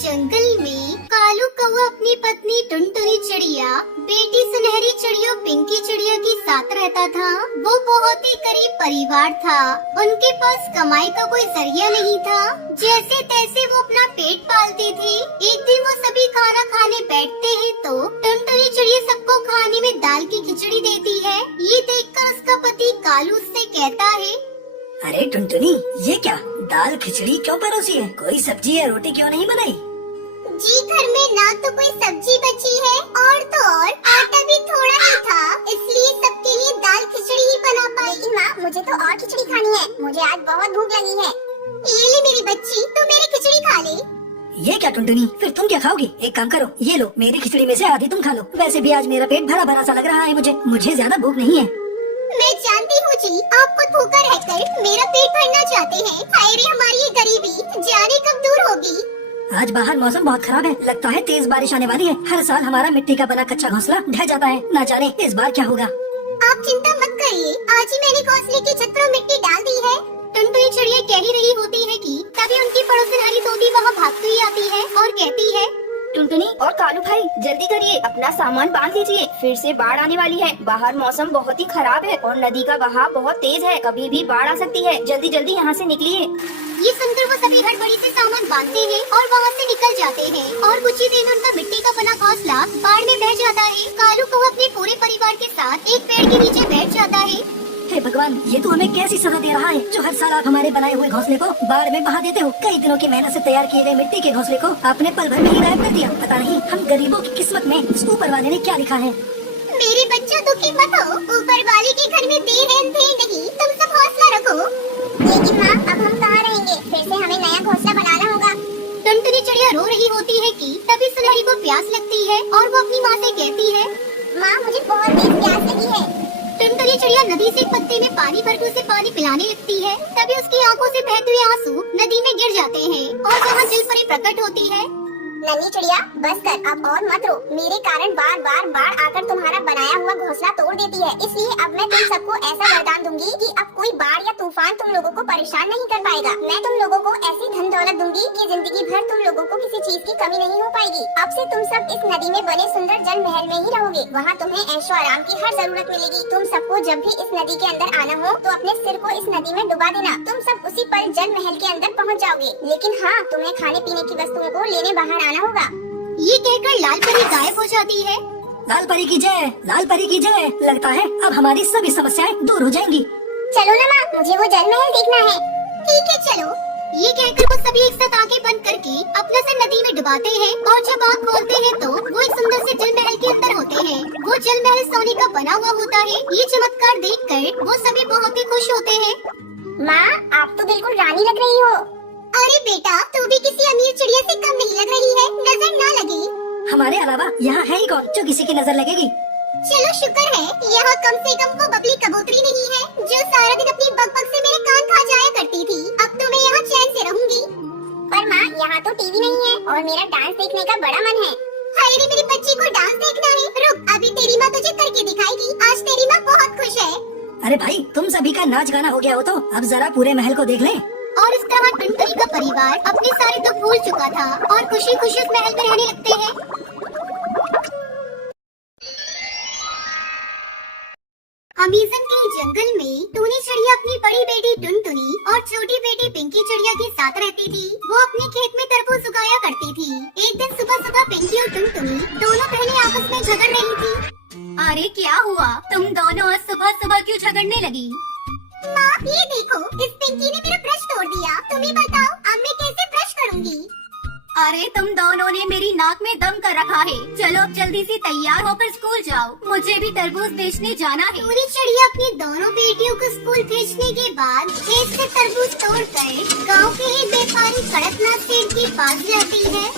जंगल में कालू कौवा अपनी पत्नी टुनटुनी चिड़िया, बेटी सुनहरी चिड़िया पिंकी चिड़िया के साथ रहता था। वो बहुत ही करीब परिवार था। उनके पास कमाई का कोई जरिया नहीं था। जैसे तैसे वो अपना पेट पालते थे। एक दिन वो सभी खाना खाने बैठते हैं तो टुनटुनी चिड़िया सबको खाने में दाल की खिचड़ी देती है। ये देखकर उसका पति कालू उससे कहता है, अरे टुनटुनी, ये क्या दाल खिचड़ी क्यों परोसी है? कोई सब्जी या रोटी क्यों नहीं बनाई? जी घर में ना तो कोई सब्जी बची है और तो और आटा भी थोड़ा ही था, इसलिए सबके लिए दाल खिचड़ी ही बना पाई। माँ, मुझे तो और खिचड़ी खानी है, मुझे आज बहुत भूख लगी है। ये ले मेरी बच्ची, तू मेरी खिचड़ी खा ले। ये क्या टुनटुनी, फिर तुम क्या खाओगी? एक काम करो, ये लो, मेरी खिचड़ी में से आधी तुम खा लो। वैसे भी आज मेरा पेट भरा भरा सा लग रहा है मुझे ज्यादा भूख नहीं है। मैं जानती हूँ जी, आप खुद भूखा रहकर मेरा पेट भरना चाहते हैं। हाय रे हमारी ये गरीबी, जाने कब दूर होगी। आज बाहर मौसम बहुत खराब है, लगता है तेज बारिश आने वाली है। हर साल हमारा मिट्टी का बना कच्चा घोंसला ढह जाता है, न जाने इस बार क्या होगा। आप चिंता मत करिए, आज ही मैंने घोंसले की छत पर मिट्टी डाल दी है। टुनटुनी चिड़िया कह ही रही होती है कि तभी उनकी पड़ोसन हरी तोती वहाँ भागती हुई आती है और कहती है, टुनटुनी और कालू भाई, जल्दी करिए, अपना सामान बांध लीजिए, फिर से बाढ़ आने वाली है। बाहर मौसम बहुत ही खराब है और नदी का बहाव बहुत तेज है, कभी भी बाढ़ आ सकती है। जल्दी जल्दी यहाँ से निकलिए। ये सुनकर वो सभी हड़बड़ी से सामान बांधते हैं और वहाँ से निकल जाते हैं और कुछ ही देर में उनका मिट्टी का बना घोंसला बाढ़ में बह जाता है। कालू को अपने पूरे परिवार के साथ एक पेड़ के नीचे बैठ जाता है। हे भगवान, ये तो हमें कैसी सजा दे रहा है जो हर साल आप हमारे बनाए हुए घोंसले को बाढ़ में बहा देते हो। कई दिनों की मेहनत से तैयार किए गए मिट्टी के घोंसले को आपने पल भर में ही गायब कर दिया। पता नहीं हम गरीबों की किस्मत में इस ऊपर वाले ने क्या लिखा है। मेरे बच्चों दुखी मत हो, ऊपर वाले के घर में देर है अंधेर नहीं, तुम सब हौसला रखो। लेकिन माँ, अब हम कहाँ रहेंगे? फिर से हमें नया घोंसला बनाना होगा। टुनटुनी चिड़िया रो रही होती है कि तभी सुनहरी को प्यास लगती है और वो अपनी माँ से कहती है, माँ मुझे बहुत तेज प्यास लगी है। टुनटुनी चिड़िया नदी से एक पत्ते में पानी भरकर उसे पानी पिलाने लगती है। तभी उसकी आंखों से बहते हुए आंसू नदी में गिर जाते हैं और वहाँ जल परी प्रकट होती है। नन्ही चिड़िया, बस कर, अब और मत रो। मेरे कारण बार बार बाढ़ आकर तुम्हारा बनाया हुआ घोंसला तोड़ देती है, इसलिए अब मैं तुम सबको ऐसा वरदान दूंगी कि अब कोई बाढ़ या तूफान तुम लोगों को परेशान नहीं कर पाएगा। मैं तुम लोगों को ऐसी धन दौलत दूंगी कि जिंदगी भर तुम लोगों को किसी चीज की कमी नहीं हो पाएगी। अब से तुम सब इस नदी में बने सुंदर जल महल में ही रहोगे। वहाँ तुम्हें ऐशो आराम की हर जरूरत मिलेगी। तुम सबको जब भी इस नदी के अंदर आना हो तो अपने सिर को इस नदी में डुबा देना। तुम सब उसी पल जल महल के अंदर पहुँच जाओगे। लेकिन हाँ, तुम्हें खाने पीने की वस्तुओं को लेने बाहर आना होगा। ये कहकर लाल परी गायब हो जाती है। लाल परी की जय, लाल परी की जय। लगता है अब हमारी सभी समस्याएं दूर हो जाएंगी। चलो ना माँ, मुझे वो जल महल देखना है। ठीक है चलो। ये कहकर वो सभी एक साथ आंखें बंद करके अपना सिर नदी में डुबाते हैं और जब आँख खोलते हैं तो वो एक सुंदर से जल महल के अंदर होते हैं। वो जल महल सोने का बना हुआ होता है। ये चमत्कार देखकर वो सभी बहुत ही खुश होते हैं। माँ, आप तो बिल्कुल रानी लग रही हो। अरे बेटा, तू भी किसी अमीर चिड़िया से कम नहीं लग रही है, नजर ना लगे। हमारे अलावा यहाँ है ही कौन जो किसी की नजर लगेगी। चलो शुक्र है, यहाँ कम से कम वो बबली कबूतरी नहीं है जो सारा दिन अपनी बकबक से मेरे कान खा जाया करती थी। अब तो मैं यहाँ चैन से रहूंगी। पर माँ, यहाँ तो टीवी नहीं है और मेरा डांस देखने का बड़ा मन है। हाय रे, मेरी बच्ची को डांस देखना है। रुक, अभी तेरी माँ तुझे करके दिखाएगी। आज तेरी माँ बहुत खुश है। अरे भाई, तुम सभी का नाच गाना हो गया हो तो अब जरा पूरे महल को देख लें। और इस तरह टुनटुनी का परिवार अपने सारे दुख भूल चुका था और खुशी खुशी उस महल में रहने लगते हैं। अमेज़न के जंगल में टूनी चिड़िया अपनी बड़ी बेटी टुनटुनी और छोटी बेटी पिंकी चिड़िया के साथ रहती थी। वो अपने खेत में तरबूज उगाया करती थी। एक दिन सुबह सुबह पिंकी और टुनटुनी दोनों बहनें आपस में झगड़ रही थी। अरे क्या हुआ? तुम दोनों आज सुबह सुबह क्यों झगड़ने लगी? माँ, ये देखो, इस पिंकी ने मेरा ब्रश तोड़ दिया। तुम ही बताओ, अब मैं कैसे ब्रश करूँगी? अरे तुम दोनों ने मेरी नाक में दम कर रखा है। चलो अब जल्दी से तैयार होकर स्कूल जाओ, मुझे भी तरबूज बेचने जाना है। टूनी चिड़िया अपनी दोनों बेटियों को स्कूल भेजने के बाद खेत से तरबूज तोड़कर गांव के ही व्यापारी कड़कनाथ सेठ के पास जाती है।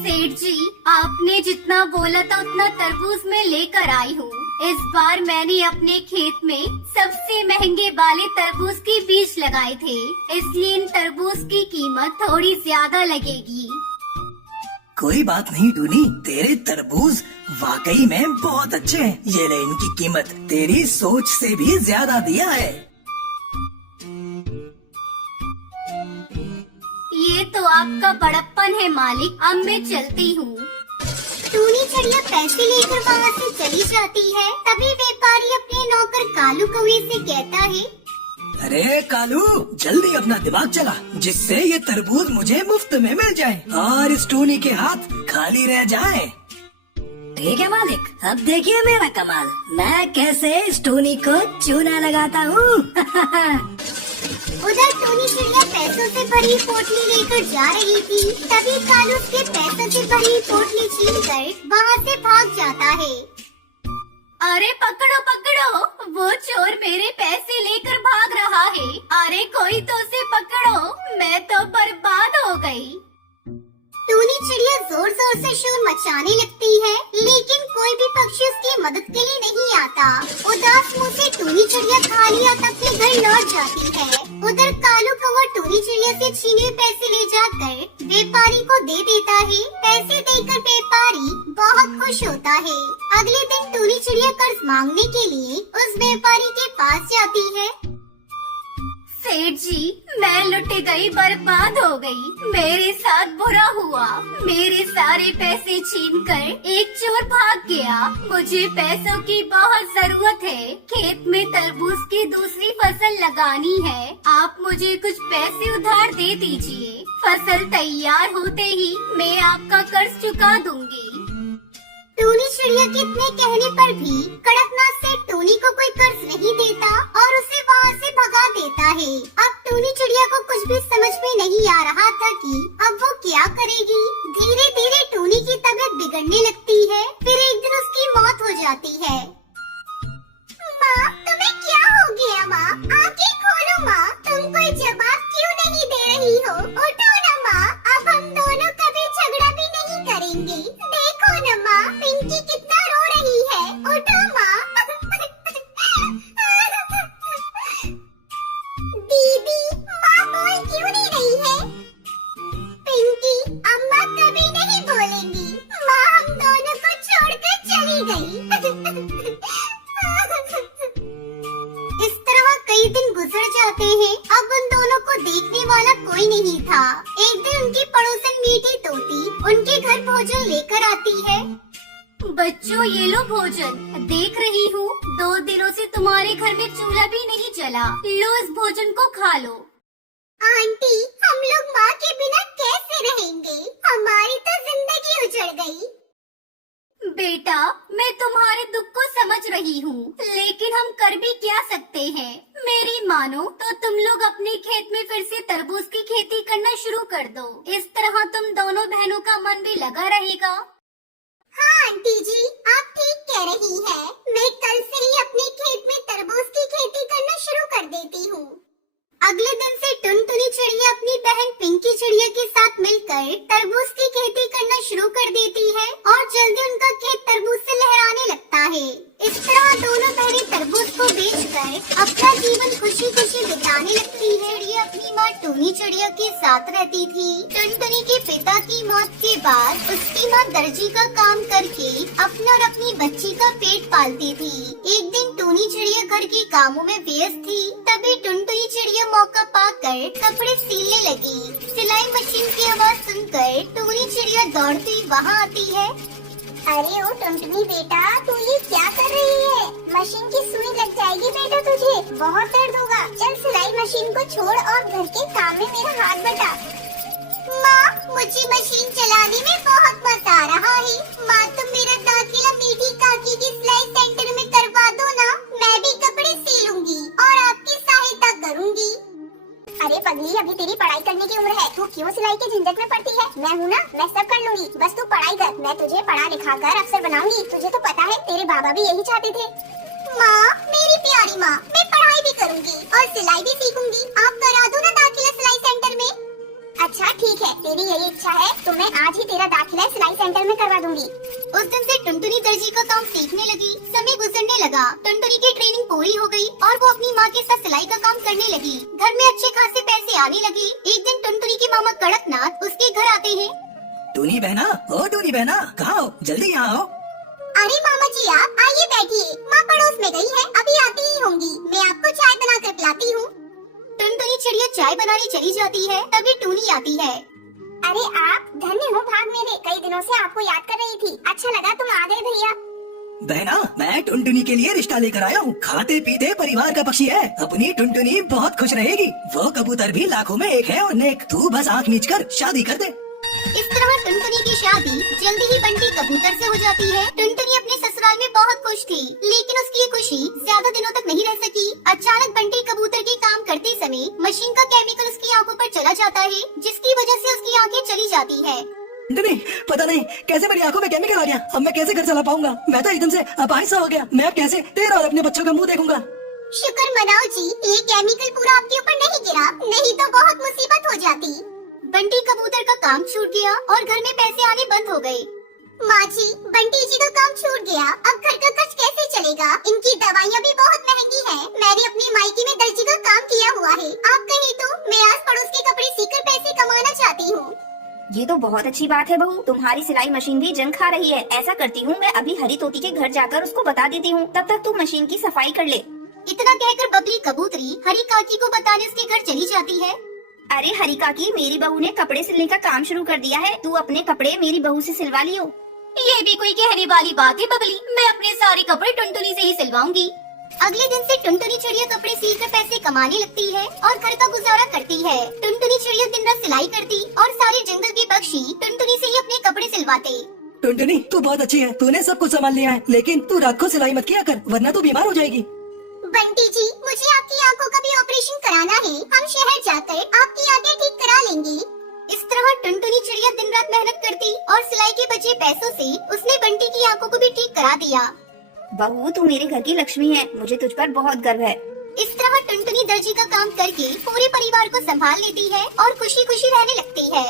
सेठ जी, आपने जितना बोला था उतना तरबूज मैं लेकर आई हूँ। इस बार मैंने अपने खेत में सबसे महंगे वाले तरबूज के बीज लगाए थे, इसलिए इन तरबूज की कीमत थोड़ी ज्यादा लगेगी। कोई बात नहीं टूनी, तेरे तरबूज वाकई में बहुत अच्छे हैं। ये ले इनकी कीमत, तेरी सोच से भी ज्यादा दिया है। ये तो आपका बड़प्पन है मालिक। अब मैं चलती हूँ। टूनी चिड़िया पैसे लेकर वहाँ से चली जाती है। तभी व्यापारी अपने नौकर कालू कौवे से कहता है, अरे कालू, जल्दी अपना दिमाग चला, जिससे ये तरबूज मुझे मुफ्त में मिल जाए और इस टूनी के हाथ खाली रह जाए। ठीक है मालिक, अब देखिए मेरा कमाल, मैं कैसे इस टूनी को चूना लगाता हूँ। उधर टूनी चिड़िया पैसों से भरी पोटली लेकर जा रही थी। तभी कालू उसके पैसों से भरी पोटली छीनकर वहाँ से भाग जाता है। अरे पकड़ो पकड़ो, वो चोर मेरे पैसे लेकर भाग रहा है। अरे कोई तो उसे पकड़ो, मैं तो बर्बाद हो गई। टूनी चिड़िया जोर जोर से शोर मचाने लगती है, लेकिन कोई भी पक्षी उसकी मदद के लिए नहीं आता। उदास मुंह से टूनी चिड़िया खाली हाथ अपने घर लौट जाती है। उधर कालू कौवा टूनी चिड़िया से छीने हुए पैसे ले जाकर व्यापारी को दे देता है। पैसे देकर व्यापारी बहुत खुश होता है। अगले दिन टूनी चिड़िया कर्ज मांगने के लिए उस व्यापारी के पास जाती है। सेठ जी, मैं लुट गई, बर्बाद हो गई। मेरे साथ बुरा हुआ। मेरे सारे पैसे छीनकर एक चोर भाग गया। मुझे पैसों की बहुत जरूरत है। खेत में तरबूज की दूसरी फसल लगानी है। आप मुझे कुछ पैसे उधार दे दीजिए। फसल तैयार होते ही मैं आपका कर्ज चुका दूंगी। टूनी चिड़िया के इतने कहने पर भी कड़कनाथ सेठ टूनी को कोई कर्ज नहीं देता और उसे वहाँ से भगा देता है। अब टूनी चिड़िया को कुछ भी समझ में नहीं आ रहा था कि अब वो क्या करेगी। धीरे धीरे टूनी की तबीयत बिगड़ने लगती है। फिर एक दिन उसकी मौत हो जाती है। माँ, तुम्हें क्या हो गया माँ? आंखें खोलो माँ, तुम कोई जवाब क्यों नहीं दे रही हो? उठो ना माँ, अब हम दोनों कभी झगड़ा भी नहीं करेंगे। देखो ना माँ, पिंकी कितना रो रही है। उठो माँ। दीदी, माँ बोल क्यों नहीं रही है? पिंकी, अम्मा कभी नहीं बोलेंगी। माँ हम दोनों को छोड़कर चली गई। इस तरह कई दिन गुजर जाते हैं। अब उन दोनों को देखने वाला कोई नहीं था। एक दिन उनकी पड़ोसन मीठी तोती उनके घर भोजन लेकर आती है। बच्चों, ये लो भोजन। देख रही हूँ 2 दिनों से तुम्हारे घर में चूल्हा भी नहीं जला। लो, इस भोजन को खा लो। आंटी, हम लोग माँ के बिना कैसे रहेंगे? हमारी तो जिंदगी उजड़ गई। बेटा, मैं तुम्हारे दुख को समझ रही हूँ, लेकिन हम कर भी क्या सकते हैं। मेरी मानो तो तुम लोग अपने खेत में फिर से तरबूज की खेती करना शुरू कर दो। इस तरह तुम दोनों बहनों का मन भी लगा रहेगा। हाँ आंटी जी, आप ठीक कह रही हैं। मैं कल से ही अपने खेत में तरबूज की खेती करना शुरू कर देती हूँ। अगले दिन से टुनटुनी चिड़िया अपनी बहन पिंकी चिड़िया के साथ मिलकर तरबूज की खेती करना शुरू कर देती है और जल्दी उनका खेत तरबूज से लहराने लगता है। इस तरह दोनों बहनें तरबूज को बेचकर अपना जीवन खुशी खुशी बिताने लगती है। चिड़िया अपनी माँ टूनी चिड़िया के साथ रहती थी। टुनटुनी के पिता की मौत के बाद उसकी माँ दर्जी का काम करके अपने और अपनी बच्ची का पेट पालती थी। एक दिन टूनी चिड़िया घर के कामों में व्यस्त थी। तभी टुनटुनी चिड़िया मौका पाकर कपड़े सिलने लगी। सिलाई मशीन की आवाज सुनकर टूनी चिड़िया दौड़ती वहाँ आती है। अरे ओ टुनटुनी बेटा, तू ये क्या कर रही है? मशीन की सुई लग जाएगी बेटा तुझे, बहुत दर्द होगा। चल सिलाई मशीन को छोड़ और घर के काम में मेरा हाथ बटा। माँ, मुझे मशीन चलाने में बहुत मजा आ रहा है। माँ, तुम मेरा दाखिला मीठी काकी की सिलाई सेंटर में करवा दो ना। मैं भी कपड़े सिलूंगी और आपकी सहायता करूंगी। अरे पगली, अभी तेरी पढ़ाई करने की उम्र है, तू क्यों सिलाई के झंझट में पड़ती है? मैं हूँ ना, मैं सब कर लूंगी। बस तू पढ़ाई कर, मैं तुझे पढ़ा लिखा कर अफसर बनाऊंगी। तुझे तो पता है तेरे बाबा भी यही चाहते थे। माँ, मेरी प्यारी माँ, मैं पढ़ाई भी करूंगी और सिलाई भी सीखूंगी। आप करा दो ना दाखिला सिलाई सेंटर में। अच्छा ठीक है, तेरी यही इच्छा है तो मैं आज ही तेरा दाखिला सिलाई सेंटर में करवा दूंगी। उस दिन से टुनटुनी दर्जी का काम सीखने लगी। समय गुजरने लगा, टुनटुनी की ट्रेनिंग पूरी हो गई और वो अपनी माँ के साथ सिलाई का काम करने लगी। घर में अच्छे खासे पैसे आने लगे। एक दिन टुनटुनी के मामा कड़कनाथ उसके घर आते हैं। टूनी बहना, ओ टूनी बहना, कहाँ हो? जल्दी यहाँ आओ। अरे मामा जी, आप आइए बैठिए। माँ पड़ोस में गई है, अभी आती ही होंगी। मैं आपको चाय बना कर पिलाती हूँ। टुनटुनी चिड़िया चाय बनाने चली जाती है। तभी टूनी आती है। अरे आप धन्य हो भाग मेरे, कई दिनों से आपको याद कर रही थी। अच्छा लगा तुम आ गए भैया। बहना, मैं टुनटुनी के लिए रिश्ता लेकर आया हूँ। खाते पीते परिवार का पक्षी है। अपनी टुनटुनी बहुत खुश रहेगी। वो कबूतर भी लाखों में एक है और नेक। तू बस आँख मीच कर शादी कर दे। इस तरह टुनटुनी की शादी जल्दी ही बंटी कबूतर से हो जाती है। टुनटुनी अपने ससुराल में बहुत खुश थी, लेकिन उसकी ये खुशी ज्यादा दिनों तक नहीं रह सकी। अचानक बंटी कबूतर के काम करते समय मशीन का केमिकल उसकी आंखों पर चला जाता है, जिसकी वजह से उसकी आंखें चली जाती है। टुनटुनी, पता नहीं कैसे मेरी आंखों में केमिकल आ गया। अब मैं कैसे घर चला पाऊंगा। मैं तो एकदम से अपाहिज सा हो गया। मैं अब कैसे तेरा और अपने बच्चों का मुँह देखूंगा। शुक्र मनाओ जी, ये केमिकल पूरा आपके ऊपर नहीं गिरा, नहीं तो बहुत मुसीबत हो जाती। बंटी कबूतर का काम छूट गया और घर में पैसे आने बंद हो गए। माँ जी, बंटी जी का काम छूट गया, अब घर का खर्च कैसे चलेगा? इनकी दवाइयाँ भी बहुत महंगी हैं। मैंने अपनी मायके में दर्जी का काम किया हुआ है। आप कहीं तो मैं आस पड़ोस के कपड़े सीकर पैसे कमाना चाहती हूँ। ये तो बहुत अच्छी बात है बहू, तुम्हारी सिलाई मशीन भी जंग खा रही है। ऐसा करती हूँ, मैं अभी हरी तोती के घर जाकर उसको बता देती हूँ, तब तक तू मशीन की सफाई कर ले। इतना कहकर बबली कबूतरी हरी काकी को बताने उसके घर चली जाती है। अरे हरी काकी, मेरी बहू ने कपड़े सिलने का काम शुरू कर दिया है, तू अपने कपड़े मेरी बहू से सिलवा लियो। ये भी कोई कहने वाली बात है बबली, मैं अपने सारे कपड़े टुनटुनी से ही सिलवाऊंगी। अगले दिन से टुनटुनी चिड़िया कपड़े सिलकर पैसे कमाने लगती है और घर का गुजारा करती है। टुनटुनी चिड़िया दिन रात सिलाई करती और सारे जंगल के पक्षी टुनटुनी से ही अपने कपड़े सिलवाते। टुनटुनी, तू बहुत अच्छी है। तूने सब कुछ संभाल लिया है, लेकिन तू रात को सिलाई मत किया कर, वरना तू बीमार हो जाएगी। बंटी जी, मुझे आपकी आंखों का भी ऑपरेशन कराना है। हम शहर जाकर आपकी आंखें ठीक करा लेंगे। इस तरह टुनटुनी चिड़िया दिन रात मेहनत करती और सिलाई के बचे पैसों से उसने बंटी की आंखों को भी ठीक करा दिया। बहू, तू मेरे घर की लक्ष्मी है, मुझे तुझ पर बहुत गर्व है। इस तरह टुनटुनी दर्जी का काम करके पूरे परिवार को संभाल लेती है और खुशी खुशी रहने लगती है।